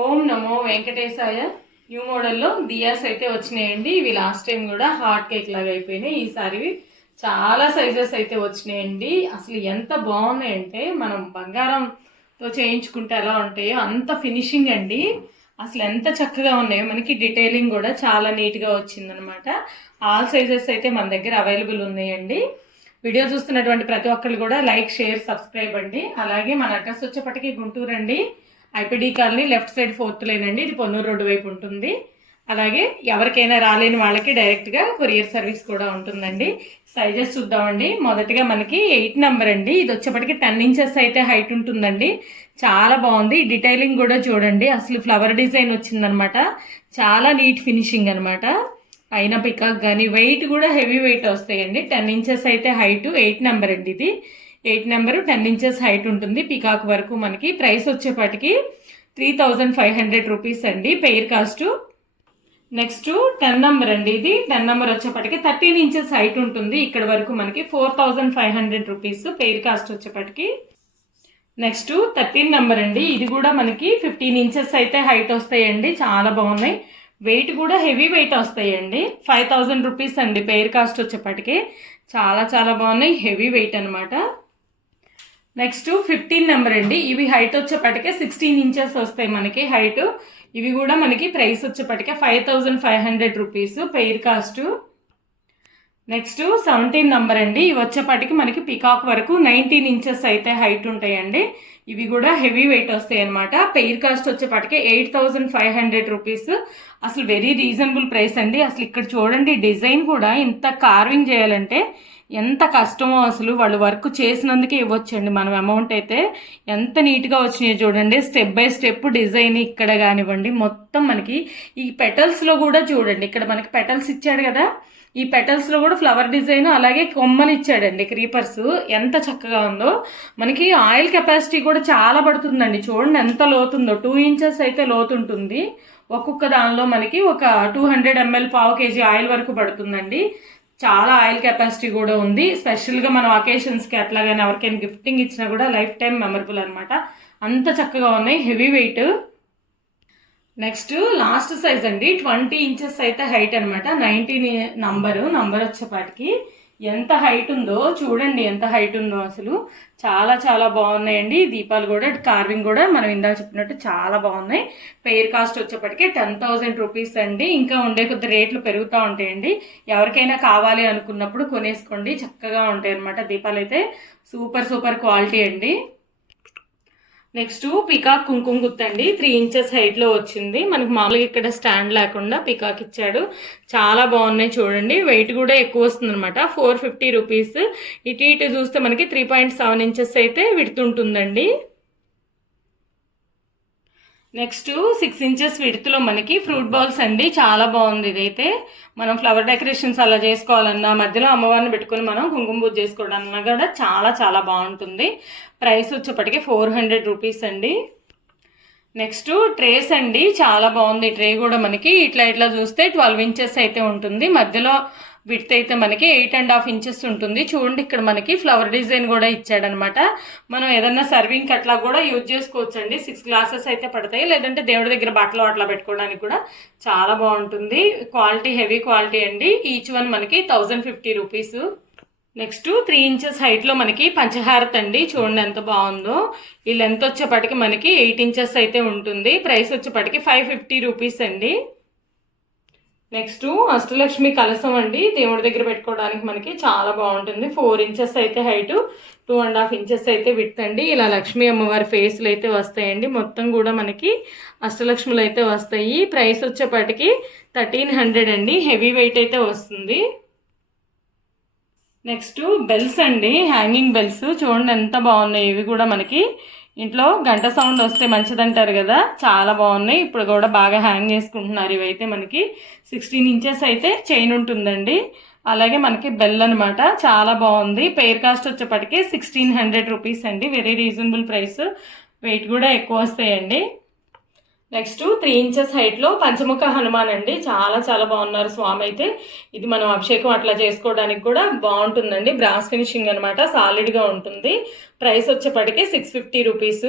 ఓం నమో వెంకటేశాయ. New మోడల్లో దియాస్ అయితే వచ్చినాయండి. ఇవి లాస్ట్ టైం కూడా హాట్ కేక్ లాగా అయిపోయినాయి. ఈసారి చాలా సైజెస్ అయితే వచ్చినాయండి. అసలు ఎంత బాగున్నాయంటే మనం బంగారంతో చేయించుకుంటే ఎలా ఉంటాయో అంత ఫినిషింగ్ అండి. అసలు ఎంత చక్కగా ఉన్నాయో, మనకి డీటెయిలింగ్ కూడా చాలా నీట్గా వచ్చిందనమాట. ఆల్ సైజెస్ అయితే మన దగ్గర అవైలబుల్ ఉన్నాయండి. వీడియో చూస్తున్నటువంటి ప్రతి ఒక్కరు కూడా లైక్, షేర్, సబ్స్క్రైబ్ అండి. అలాగే మన అడ్రస్ వచ్చేప్పటికి గుంటూరు అండి, IPD colony, left side 4th line అండి. ఇది పొన్నూరు రోడ్డు వైపు ఉంటుంది. అలాగే ఎవరికైనా రాలేని వాళ్ళకి డైరెక్ట్గా కొరియర్ సర్వీస్ కూడా ఉంటుందండి. సైజెస్ చూద్దామండి. మొదటిగా మనకి 8 నెంబర్ అండి. ఇది వచ్చేప్పటికి 10 ఇంచెస్ అయితే హైట్ ఉంటుందండి. చాలా బాగుంది. డీటెయిలింగ్ కూడా చూడండి. అసలు ఫ్లవర్ డిజైన్ వచ్చిందనమాట. చాలా నీట్ ఫినిషింగ్ అనమాట. పైన పికాక్ కానీ వెయిట్ కూడా హెవీ వెయిట్ వస్తాయండి. 10 ఇంచెస్ అయితే హైట్. 8 నెంబర్ అండి. ఇది 8 నెంబరు 10 ఇంచెస్ హైట్ ఉంటుంది. పికాక్ వరకు మనకి ప్రైస్ వచ్చేపాటికి 3500 రూపీస్ అండి పెయిర్ కాస్ట్. నెక్స్ట్ 10 నెంబర్ అండి. ఇది 10 నెంబర్ వచ్చేపాటికి 13 ఇంచెస్ హైట్ ఉంటుంది. ఇక్కడ వరకు మనకి 4500 రూపీస్ పెయిర్ కాస్ట్ వచ్చేపాటికి. నెక్స్ట్ 13 నెంబర్ అండి. ఇది కూడా మనకి 15 ఇంచెస్ అయితే హైట్ వస్తాయండి. చాలా బాగున్నాయి. వెయిట్ కూడా హెవీ వెయిట్ వస్తాయండి. 5000 రూపీస్ అండి పెయిర్ కాస్ట్ వచ్చేపాటికి. చాలా చాలా బాగున్నాయి. హెవీ వెయిట్ అనమాట. నెక్స్ట్ 15 నెంబర్ అండి. ఇవి హైట్ వచ్చేపటికే 16 ఇంచెస్ వస్తాయి మనకి హైట్. ఇవి కూడా మనకి ప్రైస్ వచ్చేపటికే 5500 rupees pair cost. Next 17 number అండి. ఇవి వచ్చేపటికి మనకి పికాక్ వరకు 19 ఇంచెస్ అయితే హైట్ ఉంటాయండి. ఇవి కూడా హెవీ వెయిట్ వస్తాయి అనమాట. పెయిర్ కాస్ట్ వచ్చేపటికే 8500 రూపీస్. అసలు వెరీ రీజనబుల్ ప్రైస్ అండి. అసలు ఇక్కడ చూడండి, డిజైన్ కూడా ఇంత కార్వింగ్ చేయాలంటే ఎంత కష్టమో. అసలు వాళ్ళు వర్క్ చేసినందుకే ఇవ్వచ్చండి మనం అమౌంట్ అయితే. ఎంత నీట్గా వచ్చినాయో చూడండి. స్టెప్ బై స్టెప్ డిజైన్ ఇక్కడ కానివ్వండి, మొత్తం మనకి ఈ పెటల్స్లో కూడా చూడండి. ఇక్కడ మనకి పెటల్స్ ఇచ్చాడు కదా, ఈ పెటల్స్లో కూడా ఫ్లవర్ డిజైన్, అలాగే కొమ్మలు ఇచ్చాడండి, క్రీపర్స్. ఎంత చక్కగా ఉందో. మనకి ఆయిల్ కెపాసిటీ కూడా చాలా పడుతుందండి. చూడండి ఎంత లోతుందో. 2 ఇంచెస్ అయితే లోతుంటుంది. ఒక్కొక్క దానిలో మనకి ఒక 200 ml, పావు కేజీ ఆయిల్ వరకు పడుతుందండి. చాలా ఆయిల్ కెపాసిటీ కూడా ఉంది. స్పెషల్గా మనం అకేషన్స్కి అట్లాగానే ఎవరికైనా గిఫ్టింగ్ ఇచ్చినా కూడా లైఫ్ టైం మెమరబుల్ అనమాట. అంత చక్కగా ఉన్నాయి. Heavy weight. Next last size అండి. 20 ఇంచెస్ అయితే హైట్ అనమాట. 19 నంబర్ వచ్చేపాటికి ఎంత హైట్ ఉందో చూడండి. ఎంత హైట్ ఉందో అసలు. చాలా చాలా బాగున్నాయండి. దీపాలు కూడా, కార్వింగ్ కూడా మనం ఇందాక చెప్పినట్టు చాలా బాగున్నాయి. పెయిర్ కాస్ట్ వచ్చేప్పటికే 10,000 రూపీస్ అండి. ఇంకా ఉండే కొద్ది రేట్లు పెరుగుతూ ఉంటాయండి. ఎవరికైనా కావాలి అనుకున్నప్పుడు కొనేసుకోండి. చక్కగా ఉంటాయి అనమాట. దీపాలు అయితే సూపర్ సూపర్ క్వాలిటీ అండి. నెక్స్ట్ పికాక్ కుంకుమ గుత్తండి. 3 ఇంచెస్ హైట్లో వచ్చింది. మనకు మామూలుగా ఇక్కడ స్టాండ్ లేకుండా పికాక్ ఇచ్చాడు. చాలా బాగున్నాయి చూడండి. వెయిట్ కూడా ఎక్కువ వస్తుంది అనమాట. 450 రూపీస్. ఇటు చూస్తే మనకి 3.7 ఇంచెస్ అయితే విడుతుంటుందండి. నెక్స్ట్ 6 ఇంచెస్ విడుతులో మనకి ఫ్రూట్ బౌల్స్ అండి. చాలా బాగుంది. ఇదైతే మనం ఫ్లవర్ డెకరేషన్స్ అలా చేసుకోవాలన్నా, మధ్యలో అమ్మవారిని పెట్టుకుని మనం కుంకుమ పూజ చేసుకోవడాలన్నా కూడా చాలా చాలా బాగుంటుంది. ప్రైస్ వచ్చేప్పటికి 400 రూపీస్ అండి. నెక్స్ట్ ట్రేస్ అండి. చాలా బాగుంది. ట్రే కూడా మనకి ఇట్లా చూస్తే 12 ఇంచెస్ అయితే ఉంటుంది. మధ్యలో విడ్త్ అయితే మనకి 8.5 ఇంచెస్ ఉంటుంది. చూడండి, ఇక్కడ మనకి ఫ్లవర్ డిజైన్ కూడా ఇచ్చాడనమాట. మనం ఏదన్నా సర్వింగ్ అట్లా కూడా యూజ్ చేసుకోవచ్చు అండి. 6 గ్లాసెస్ అయితే పడతాయి. లేదంటే దేవుడి దగ్గర బట్టలు అట్లా పెట్టుకోవడానికి కూడా చాలా బాగుంటుంది. క్వాలిటీ హెవీ క్వాలిటీ అండి. ఈచ్ వన్ మనకి 1050 రూపీస్. నెక్స్ట్ 3 ఇంచెస్ హైట్లో మనకి పంచహారత్ అండి. చూడండి ఎంత బాగుందో. ఈ లెంత్ వచ్చేపటికి మనకి 8 ఇంచెస్ అయితే ఉంటుంది. ప్రైస్ వచ్చేపటికి 550 రూపీస్ అండి. నెక్స్ట్ అష్టలక్ష్మి కలసం అండి. దేవుడి దగ్గర పెట్టుకోవడానికి మనకి చాలా బాగుంటుంది. 4 ఇంచెస్ అయితే హైట్, 2.5 ఇంచెస్ అయితే విడ్త్ అండి. ఇలా లక్ష్మీ అమ్మవారి ఫేస్లు అయితే వస్తాయండి. మొత్తం కూడా మనకి అష్టలక్ష్ములు అయితే వస్తాయి. ప్రైస్ వచ్చేపటికి 1300 అండి. హెవీ వెయిట్ అయితే వస్తుంది. నెక్స్ట్ బెల్స్ అండి. హ్యాంగింగ్ బెల్స్ చూడండి ఎంత బాగున్నాయి. ఇవి కూడా మనకి ఇంట్లో గంట సౌండ్ వస్తే మంచిదంటారు కదా, చాలా బాగున్నాయి. ఇప్పుడు కూడా బాగా హ్యాంగ్ చేసుకుంటున్నారు. ఇవైతే మనకి 16 ఇంచెస్ అయితే చైన్ ఉంటుందండి. అలాగే మనకి బెల్ అనమాట. చాలా బాగుంది. పెయిర్ కాస్ట్ వచ్చేప్పటికి 1600 రూపీస్ అండి. Very reasonable price. వెయిట్ కూడా ఎక్కువ వస్తాయండి. నెక్స్ట్ 3 ఇంచెస్ హైట్లో పంచముఖ హనుమాన్ అండి. చాలా చాలా బాగున్నారు స్వామి అయితే. ఇది మనం అభిషేకం అట్లా చేసుకోవడానికి కూడా బాగుంటుందండి. బ్రాస్ ఫినిషింగ్ అనమాట. సాలిడ్గా ఉంటుంది. ప్రైస్ వచ్చేప్పటికి 650 రూపీస్.